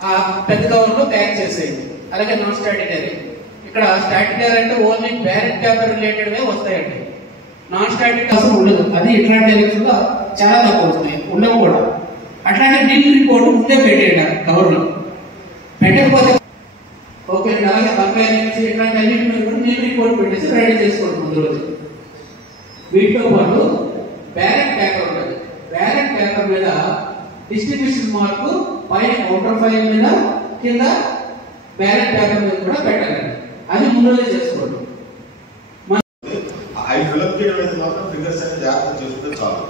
ఆ పెద్ద కవర్ లో ప్యాక్ చేసేయండి. అలాగే నాన్ స్టాటిక్ ఎయిర్, ఇక్కడ స్టాటిక్ ఎయిర్ అంటే ఓన్లీ బ్యారెట్ పేపర్ రిలేటెడ్ గా వస్తాయండి. నాన్ స్టాటిక్ అసలు ఉండదు. అది ఇట్లాంటి ఎలక్షన్ లో చాలా తక్కువ వస్తాయి, ఉండవు కూడా. అట్లాంటి నీల్ రిపోర్ట్ ముందే పెట్టేయండి కవర్ లో. పెట్టకపోతే ఓకే, అలాగే బకాయి నుంచి ఇట్లాంటి అన్నింటి మీద కూడా నీల్ రిపోర్ట్ పెట్టేసి రెడీ చేసుకోండి ముందు రోజు. వీటితో పాటు బ్యారెట్ పేపర్ ఉంటుంది. బ్యారెట్ పేపర్ మీద డిస్ట్రిబ్యూషన్ మార్కు పైన కౌంటర్ ఫైల్ మీద, కింద బ్యారెట్ పేపర్ మీద కూడా పెట్టాలండి. అది ముందు రోజు చేసుకోండి. జాగ్రత్త చేసుకుంటే చాలు.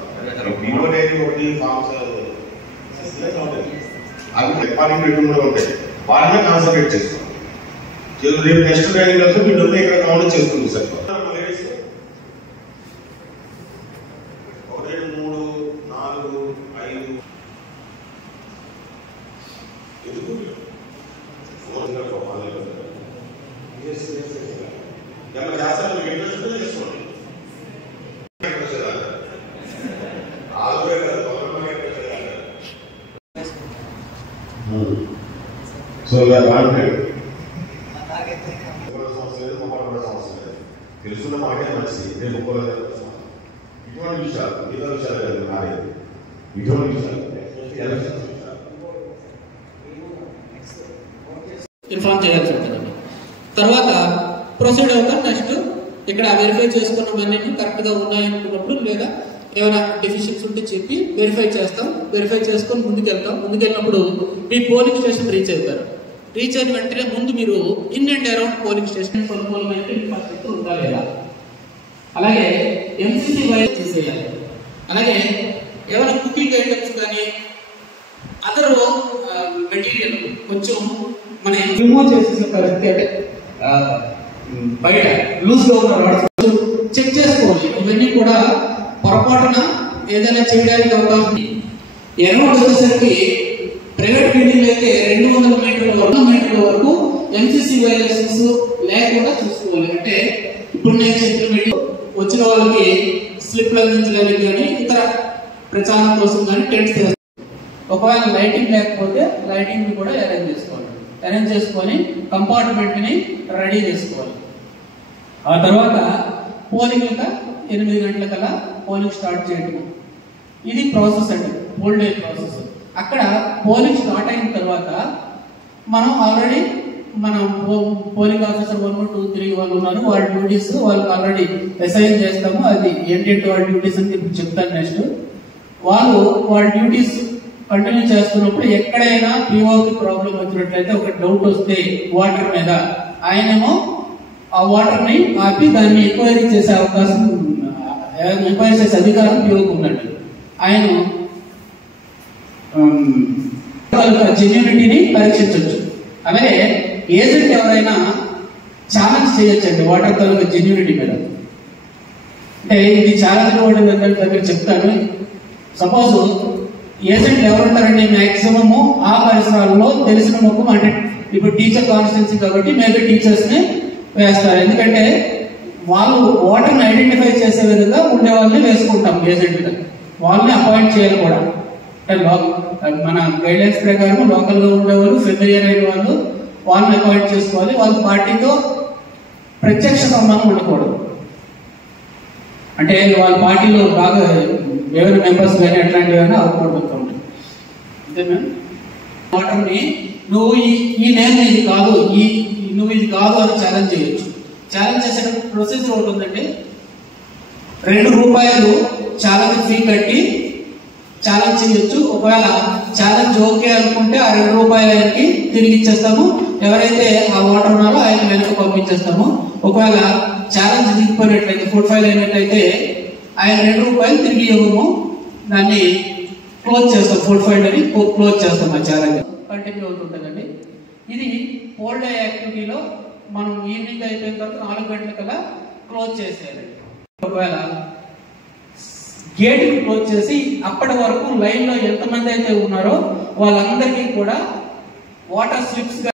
ఒకటి ఫార్మ్స్ అవి డిపార్ట్మెంట్ కూడా ఉంటాయి, వాటినే కాన్సన్ట్రేట్ చేస్తాం. రేపు నెక్స్ట్ ట్రైనింగ్ కలిసి మీ డబ్బు ఇక్కడ కావాలి చేస్తుంది సార్. 1 2 3 4 5 చేస్తారు. మీకు ఇంట్రెస్ట్ ఉంటే చేసుకోండి. సో తెలుసుకున్న మాకే మంచిది. నేను ఇటువంటి విషయాలు మిగతా విషయాలు కాదు, నాదేది ఇటువంటి విషయాలు ఇన్ఫార్మ్ చేయాల్సి ఉంటుందండి. తర్వాత ప్రొసీడ్ అవుతాం. నెక్స్ట్ ఇక్కడ వెరిఫై చేసుకున్నవన్నీ కరెక్ట్ గా ఉన్నాయనుకున్నప్పుడు, లేదా ఏమైనా డెఫిషియన్స్ ఉంటే చెప్పి వెరిఫై చేస్తాం. వెరిఫై చేసుకొని ముందుకెళ్తాం. ముందుకెళ్ళినప్పుడు మీ పోలింగ్ స్టేషన్ రీచ్ అవుతారు. రీచ్ అయిన వెంటనే ముందు మీరు in and around polling station కొనుగోలు ఇన్ఫ్రాస్ట్రక్చర్ ఉందా లేదా, అలాగే ఎంసీసీ వైర్ చేసేయాలి. అలాగే ఏమైనా కుకింగ్ ఐటమ్స్ కానీ అదర్ మెటీరియల్ కొంచెం మనం రిమూవ్ చేసేసిన పరిస్థితి, అంటే బయట లూజ్ గా ఉన్న చెక్ చేసుకోవాలి. ఇవన్నీ కూడా పొరపాటున ఏదైనా చేయడానికి అవకాశం. అరౌండ్ వచ్చేసరికి ప్రైవేట్ బిల్డింగ్ అయితే 200 మీటర్ల వరకు ఎంసీసీ వైరస్ లేకుండా చూసుకోవాలి. అంటే ఇప్పుడు నేను చెప్పిన వచ్చిన వాళ్ళకి స్లిప్లు అందించడానికి కానీ ఇతర ప్రచారం కోసం కానీ టెంట్స్ చేస్తాం. ఒకవేళ లైటింగ్ లేకపోతే లైటింగ్ కూడా అరేంజ్ చేసుకోవాలి. అరేంజ్ చేసుకొని కంపార్ట్మెంట్ ని రెడీ చేసుకోవాలి. ఆ తర్వాత పోలింగ్ 8 గంటలకల్లా పోలింగ్ స్టార్ట్ చేయడం. ఇది ప్రాసెస్ అండి, పోల్ డే ప్రాసెస్. అక్కడ పోలింగ్ స్టార్ట్ అయిన తర్వాత మనం ఆల్రెడీ మన పోలింగ్ ఆఫీసర్ 1 2 3 వాళ్ళు ఉన్నారు. వాళ్ళ డ్యూటీస్ వాళ్ళకి ఆల్రెడీ అసైన్ చేస్తాము. అది ఏంటంటే వాళ్ళ డ్యూటీస్ అని ఇప్పుడు చెప్తాను. నెక్స్ట్ వాళ్ళ డ్యూటీస్ కంటిన్యూ చేస్తున్నప్పుడు ఎక్కడైనా పీఓకి ప్రాబ్లం వచ్చినట్లయితే, ఒక డౌట్ వస్తే వాటర్ మీద, ఆయనేమో ఆ వాటర్ ని ఆపి దాన్ని ఎంక్వైరీ చేసే అవకాశం, ఎంక్వైరీ చేసే అధికారం పీఓకి ఉందండి. ఆయన జెన్యూనిటీని పరీక్షించవచ్చు. అలాగే ఏజెంట్ ఎవరైనా ఛాలెంజ్ చేయొచ్చండి వాటర్ తాలూకా జెన్యూనిటీ మీద. అంటే ఇది ఛాలెంజ్ దగ్గర చెప్తాను. సపోజ్ ఏజెంట్ ఎవరుంటారండి, మాక్సిమము ఆ పరిసరాల్లో తెలిసిన ముఖం, అంటే ఇప్పుడు టీచర్ కాన్స్టిట్యున్సీ కాబట్టి మేబీ టీచర్స్ ని వేస్తారు. ఎందుకంటే వాళ్ళు వాటర్ ని ఐడెంటిఫై చేసే విధంగా ఉండే వాళ్ళని వేసుకుంటాం ఏజెంట్ గా. వాళ్ళని అపాయింట్ చేయాలి కూడా. అంటే మన గైడ్లైన్స్ ప్రకారం లోకల్ గా ఉండేవాళ్ళు, ఫెమిలియర్ అయిన వాళ్ళు, వాళ్ళని అపాయింట్ చేసుకోవాలి. వాళ్ళ పార్టీతో ప్రత్యక్ష సంబంధం ఉండకూడదు. అంటే వాళ్ళ పార్టీలో బాగా ఎవరి మెంబర్స్ కానీ అట్లాంటివి అయినా అవ్వకూడదు. అంతేనా? వాటర్ ని నువ్వు ఈ నేమ్ ఇది కాదు, నువ్వు ఇది కాదు అని ఛాలెంజ్ చేయొచ్చు. ఛాలెంజ్ చేసే ప్రొసీజర్ ఒకటి ఉందండి. ₹2 ఛాలెంజ్ ఫీ కట్టి ఛాలెంజ్ చేయొచ్చు. ఒకవేళ ఛాలెంజ్ ఓకే అనుకుంటే ఆ ₹2 ఆయనకి తిరిగి ఇచ్చేస్తాము. ఎవరైతే ఆ వాటర్ ఉన్నారో ఆయన వెనక పంపించేస్తాము. ఒకవేళ ఛాలెంజ్ దిగిపోయినట్లయితే, ఫుడ్ ఫైల్ అయినట్లయితే ఆయన ₹2 తిరిగి ఇవ్వము, దాన్ని క్లోజ్ చేస్తాం. ఫుడ్ ఫైల్ అని క్లోజ్ చేస్తాం. ఆ ఛాలెంజ్ కంటిన్యూ అవుతుంటుందండి. ఇది పోల్ డే యాక్టివిటీలో మనం ఈవినింగ్ అయిపోయిన తర్వాత 4 గంటలకల్లా క్లోజ్ చేసేయాలి. ఒకవేళ గేట్ క్లోజ్ చేసి అప్పటి వరకు లైన్ లో ఎంతమంది అయితే ఉన్నారో వాళ్ళందరికీ కూడా వాటర్ స్లిప్స్